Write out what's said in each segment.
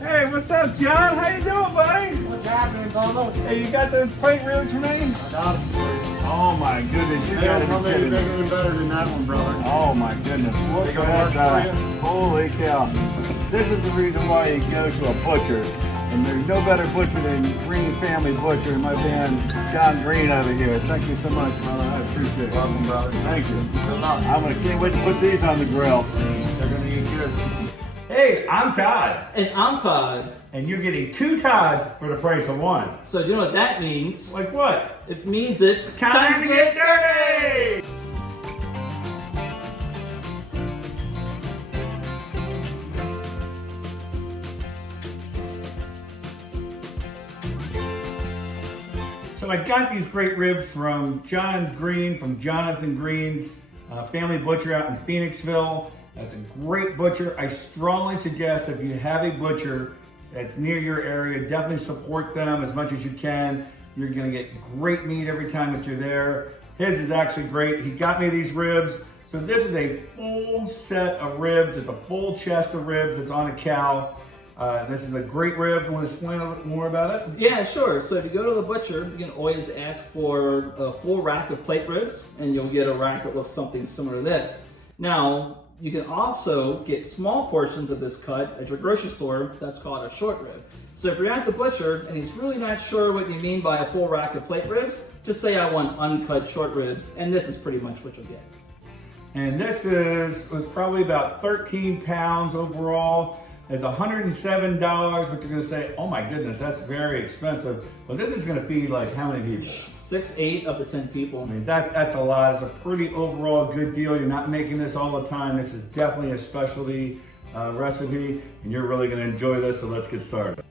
Hey, what's up, John? How you doing, buddy? What's happening, Bubba? Hey, you got those plate ribs for me? I got it for you. Oh my goodness, you They gotta don't be come kidding any me. bigger and better than that one, brother. Oh my goodness, look They at gonna work that. for you? Holy cow. This is the reason why you go to a butcher. And there's no better butcher than Greene Family Butcher, my man John Greene over here. Thank you so much, brother. I appreciate it. Welcome, brother. Thank you. Good luck. Can't wait to put these on the grill. They're gonna eat good. Hey, I'm Todd. And I'm Todd. And you're getting 2 Todds for the price of 1. So do you know what that means? Like what? It means it's Time to get dirty! So I got these great ribs from John Greene, from Jonathan Greene's family butcher out in Phoenixville. That's a great butcher. I strongly suggest if you have a butcher that's near your area, definitely support them as much as you can. You're gonna get great meat every time that you're there. His is actually great. He got me these ribs. So this is a full set of ribs. It's a full chest of ribs. It's on a cow. This is a great rib. You want to explain a little more about it? Yeah, sure. So if you go to the butcher, you can always ask for a full rack of plate ribs, and you'll get a rack that looks something similar to this. Now, you can also get small portions of this cut at your grocery store. That's called a short rib. So if you're at the butcher and he's really not sure what you mean by a full rack of plate ribs, just say I want uncut short ribs, and this is pretty much what you'll get. And this was probably about 13 pounds overall. It's $107, but you're gonna say, oh my goodness, that's very expensive. But this is gonna feed like how many people? 6, 8 up to 10 people. I mean, that's a lot. It's a pretty overall good deal. You're not making this all the time. This is definitely a specialty recipe, and you're really gonna enjoy this, so let's get started.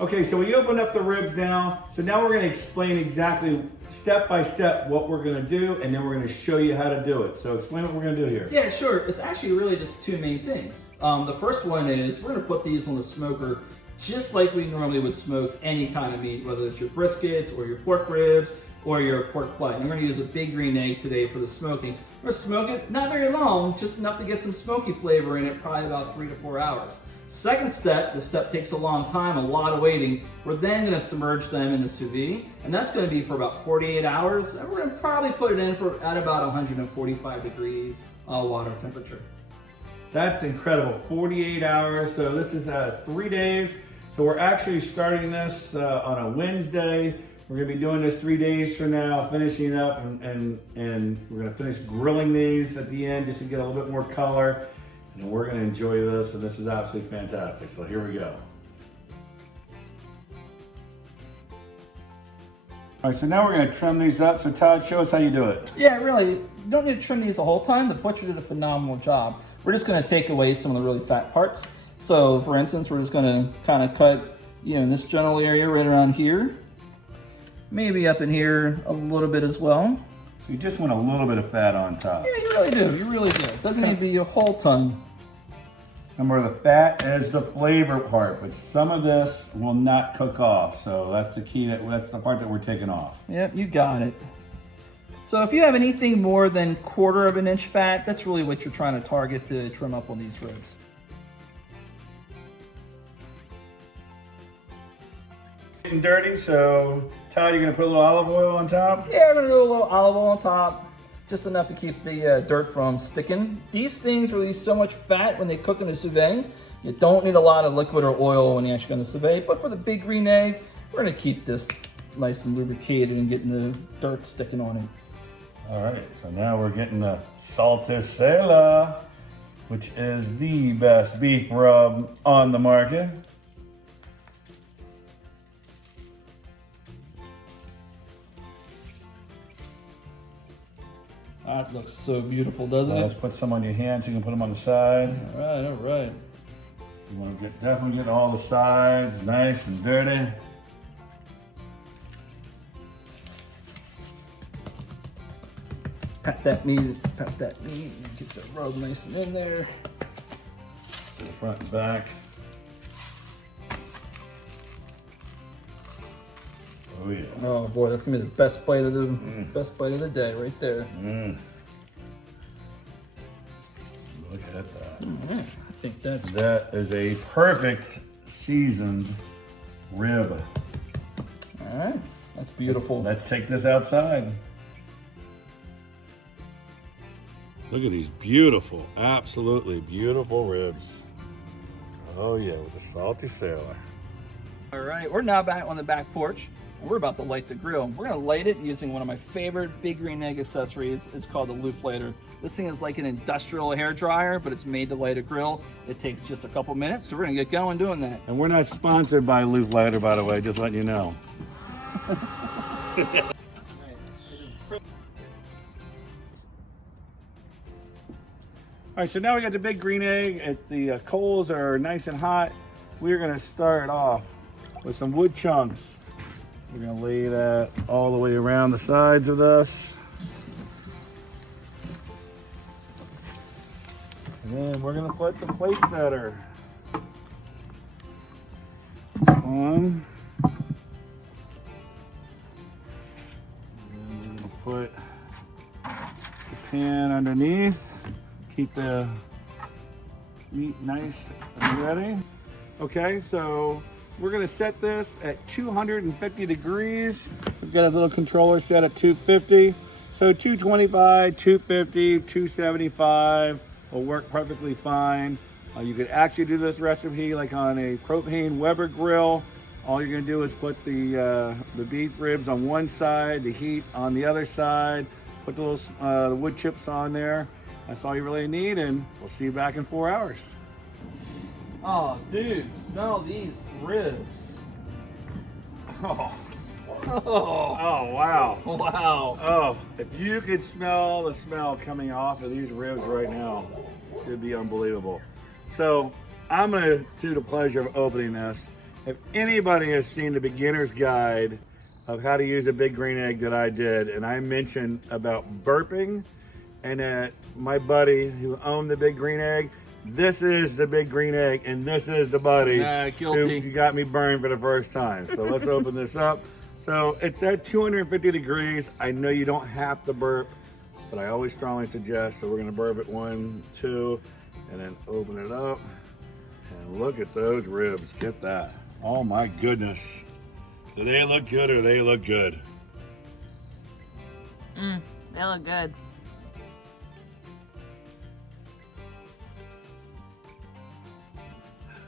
Okay, so we opened up the ribs now. So now we're gonna explain exactly step by step what we're gonna do, and then we're gonna show you how to do it. So explain what we're gonna do here. Yeah, sure. It's actually really just 2 main things. The first one is we're gonna put these on the smoker just like we normally would smoke any kind of meat, whether it's your briskets or your pork ribs or your pork butt. And we're gonna use a big green egg today for the smoking. We're gonna smoke it not very long, just enough to get some smoky flavor in it, probably about 3 to 4 hours. Second step, this step takes a long time, a lot of waiting. We're then gonna submerge them in the sous vide, and that's gonna be for about 48 hours. And we're gonna probably put it in at about 145 degrees water temperature. That's incredible, 48 hours. So this is 3 days. So we're actually starting this on a Wednesday. We're gonna be doing this 3 days from now, finishing up, and we're gonna finish grilling these at the end just to get a little bit more color. And we're gonna enjoy this, and this is absolutely fantastic. So here we go. All right, so now we're gonna trim these up. So Todd, show us how you do it. Yeah, really, you don't need to trim these the whole time. The butcher did a phenomenal job. We're just gonna take away some of the really fat parts. So for instance, we're just gonna kind of cut, in this general area right around here. Maybe up in here a little bit as well. So you just want a little bit of fat on top. Yeah, you really do, you really do. It doesn't need to be a whole ton. Remember, the fat is the flavor part, but some of this will not cook off. So that's the key, that's the part that we're taking off. Yep, you got it. So if you have anything more than 1/4 of an inch fat, that's really what you're trying to target to trim up on these ribs. Getting dirty, so Todd, you're gonna put a little olive oil on top? Yeah, we're gonna do a little olive oil on top. Just enough to keep the dirt from sticking. These things release so much fat when they cook in the sous vide. You don't need a lot of liquid or oil when you actually go in the sous vide, but for the big green egg, we're gonna keep this nice and lubricated and getting the dirt sticking on it. All right, so now we're getting the salticella, which is the best beef rub on the market. That looks so beautiful, doesn't Let's it? put some on your hands so you can put them on the side. All right, all right. You want to definitely get all the sides nice and dirty. Pat that meat, and get the rub nice and in there. To the front and back. Oh yeah. Oh boy, that's gonna be the best bite of the day right there. Look at that. I think that's That is a perfect seasoned rib. all right. That's beautiful. Let's take this outside. Look at these beautiful, absolutely beautiful ribs. Oh yeah, with the salty sailor. All right, we're now back on the back porch, and we're about to light the grill. We're gonna light it using one of my favorite Big Green Egg accessories. It's called the loop lighter. This thing is like an industrial hair dryer, but it's made to light a grill. It takes just a couple minutes, so we're gonna get going doing that. And we're not sponsored by Loop Lighter, by the way, just letting you know. All right, so now we got the Big Green Egg. The coals are nice and hot. We're gonna start off with some wood chunks. We're gonna lay that all the way around the sides of this. And then we're gonna put the plate setter on. And we're gonna put the pan underneath. Keep the meat nice and ready. Okay, so we're gonna set this at 250 degrees. We've got a little controller set at 250. So 225, 250, 275 will work perfectly fine. You could actually do this recipe like on a propane Weber grill. All you're gonna do is put the beef ribs on one side, the heat on the other side, put the little wood chips on there. That's all you really need, and we'll see you back in 4 hours. Oh, dude, smell these ribs. Oh, Oh, wow. wow. Oh, if you could smell the smell coming off of these ribs right now, it would be unbelievable. So I'm gonna do the pleasure of opening this. If anybody has seen the beginner's guide of how to use a Big Green Egg that I did, and I mentioned about burping, and that my buddy who owned the Big Green Egg, this is the Big Green Egg, and this is the buddy guilty. who got me burned for the first time. So let's open this up. So it's at 250 degrees. I know you don't have to burp, but I always strongly suggest. So we're gonna burp it 1, 2, and then open it up. And look at those ribs, get that. Oh my goodness. Do they look good or they look good? They look good.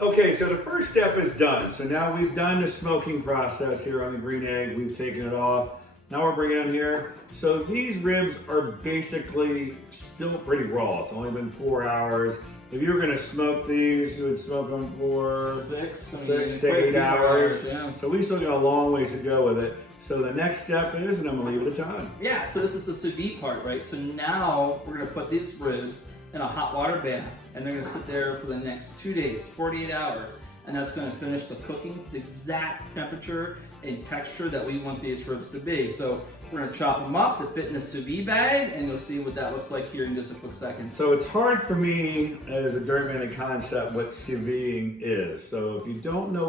Okay, so the first step is done. So now we've done the smoking process here on the Green Egg. We've taken it off. Now we're bringing them here. So these ribs are basically still pretty raw. It's only been 4 hours. If you were gonna smoke these, you would smoke them for 6 to 8 hours. Yeah. So we still got a long ways to go with it. So the next step is, and I'm gonna leave it to Todd. Yeah, so this is the sous vide part, right? So now we're gonna put these ribs in a hot water bath, and they're gonna sit there for the next 2 days, 48 hours, and that's gonna finish the cooking to the exact temperature and texture that we want these ribs to be. So we're gonna chop them up to fit in a sous vide bag, and you'll see what that looks like here in just a quick second. So it's hard for me as a Dirtman to concept what sous-videing is. So if you don't know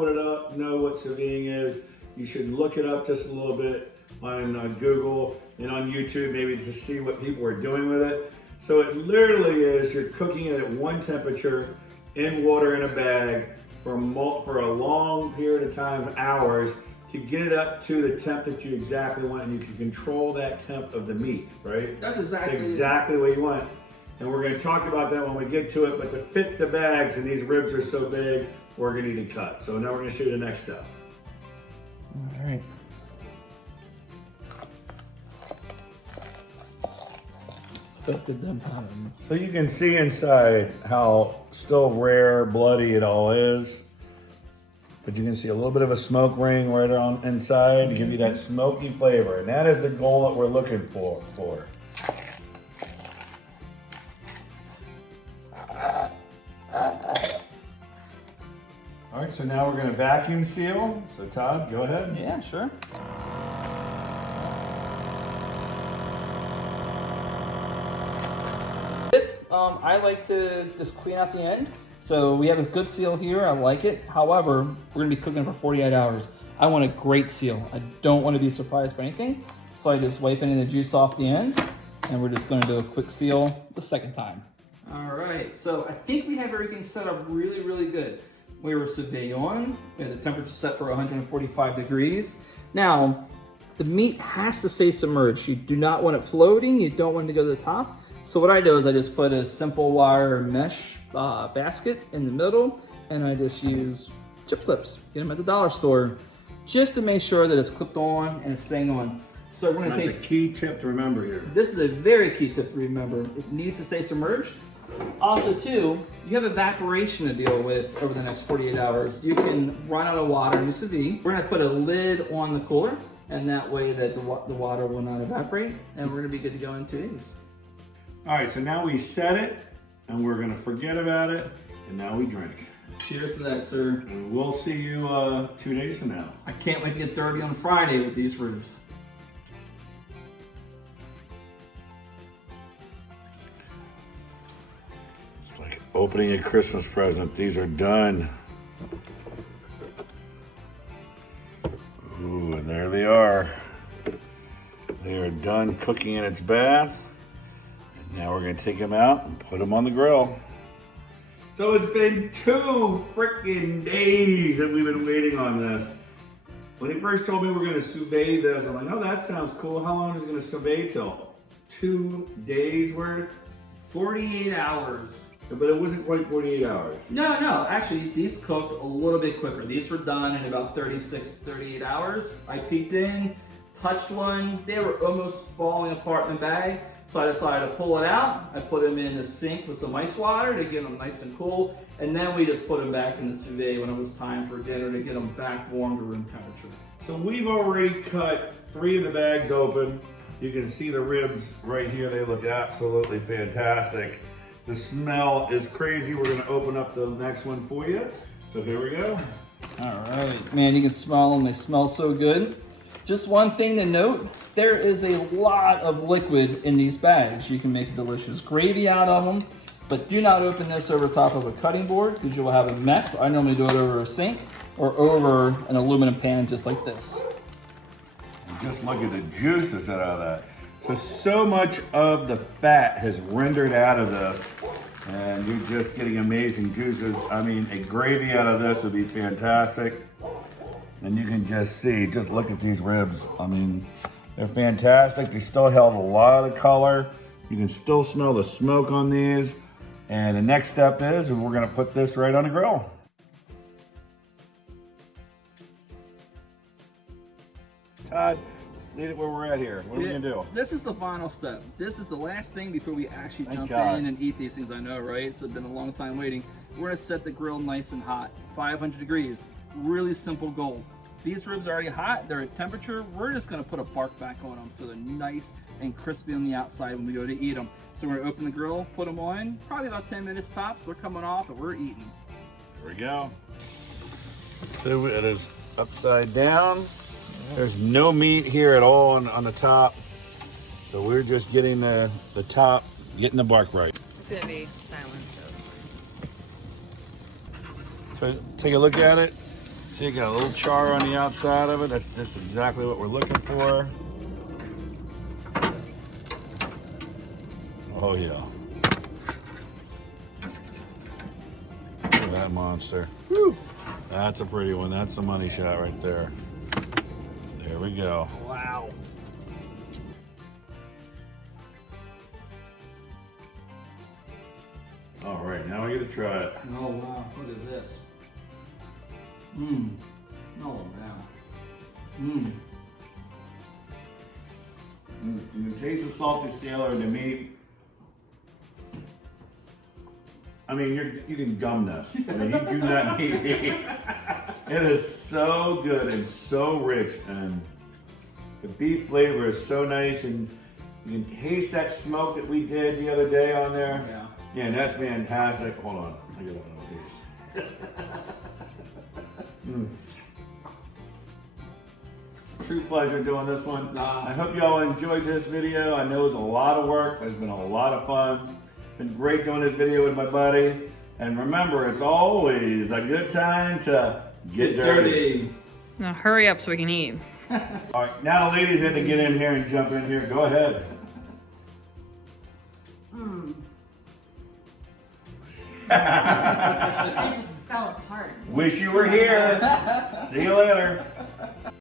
what sous-videing is, you should look it up just a little bit on Google and on YouTube, maybe to see what people are doing with it. So it literally is you're cooking it at one temperature in water in a bag for a long period of time, hours, to get it up to the temp that you exactly want, and you can control that temp of the meat, right? That's exactly what you want. And we're gonna talk about that when we get to it, but to fit the bags, and these ribs are so big, we're gonna need to cut. So now we're gonna show you the next step. All right. So you can see inside how still rare, bloody it all is. But you can see a little bit of a smoke ring right on inside to give you that smoky flavor. And that is the goal that we're looking for. All right, so now we're gonna vacuum seal. So Todd, go ahead. Yeah, sure. I like to just clean out the end. So we have a good seal here, I like it. However, we're gonna be cooking for 48 hours. I want a great seal. I don't want to be surprised by anything. So I just wipe any of the juice off the end, and we're just gonna do a quick seal the second time. All right, so I think we have everything set up really, really good. We were Sous-Vide on, we had the temperature set for 145 degrees. Now, the meat has to stay submerged. You do not want it floating, you don't want it to go to the top. So what I do is I just put a simple wire mesh basket in the middle, and I just use chip clips, get them at the dollar store, just to make sure that it's clipped on and it's staying on. So we're gonna That's a key tip to remember here. This is a very key tip to remember. It needs to stay submerged. Also too, you have evaporation to deal with over the next 48 hours. You can run out of water in the sous-vide. We're gonna put a lid on the cooler, and that way that the water will not evaporate, and we're gonna be good to go in 2 days. All right, so now we set it, and we're gonna forget about it, and now we drink. Cheers to that, sir. And we'll see you 2 days from now. I can't wait to get dirty on Friday with these ribs. It's like opening a Christmas present. These are done. Ooh, and there they are. They are done cooking in its bath. And now we're gonna take them out and put them on the grill. So it's been 2 freaking days that we've been waiting on this. When he first told me we're gonna sous-vide this, I'm like, oh, that sounds cool. How long is it gonna sous-vide till? 2 days worth? 48 hours. But it wasn't quite 48 hours. No, actually, these cooked a little bit quicker. These were done in about 36, 38 hours. I peeked in, touched one. They were almost falling apart in the bag. So I decided to pull it out. I put them in the sink with some ice water to get them nice and cool. And then we just put them back in the sous-vide when it was time for dinner to get them back warm to room temperature. So we've already cut 3 of the bags open. You can see the ribs right here. They look absolutely fantastic. The smell is crazy. We're gonna open up the next one for you. So here we go. All right, man, you can smell them. They smell so good. Just one thing to note, there is a lot of liquid in these bags. You can make a delicious gravy out of them, but do not open this over top of a cutting board because you will have a mess. I normally do it over a sink or over an aluminum pan just like this. And just look at the juices out of that. So much of the fat has rendered out of this, and you're just getting amazing juices. I mean, a gravy out of this would be fantastic. And you can just see, just look at these ribs. I mean, they're fantastic. They still held a lot of color. You can still smell the smoke on these. And the next step is we're gonna put this right on the grill. Todd, lead it where we're at here. What are we gonna do? This is the final step. This is the last thing before we actually Thank jump God. in and eat these things. I know, right? It's been a long time waiting. We're gonna set the grill nice and hot, 500 degrees. Really simple goal. These ribs are already hot, they're at temperature. We're just gonna put a bark back on them so they're nice and crispy on the outside when we go to eat them. So we're gonna open the grill, put them on, probably about 10 minutes tops. They're coming off and we're eating. Here we go. So it is upside down. There's no meat here at all on the top. So we're just getting the top, getting the bark right. It's gonna be silent, so. So take a look at it. See, you got a little char on the outside of it. That's just exactly what we're looking for. Oh yeah. Look at that monster. Whew. That's a pretty one. That's a money shot right there. There we go. Wow. All right, now we get to try it. Oh wow, look at this. Mmm. Oh wow. Mmm. You can taste the salty sailor in the meat. I mean, you can gum this. I mean, you do not need meat. It is so good and so rich, and the beef flavor is so nice, and you can taste that smoke that we did the other day on there. Yeah. Yeah, and that's fantastic. Hold on, I got one of these. True pleasure doing this one. I hope y'all enjoyed this video. I know it's a lot of work, but it's been a lot of fun. Been great doing this video with my buddy. And remember, it's always a good time to get dirty. Now hurry up so we can eat. All right, now the ladies had to get in here and jump in here. Go ahead. I just fell apart. Wish you were here. See you later.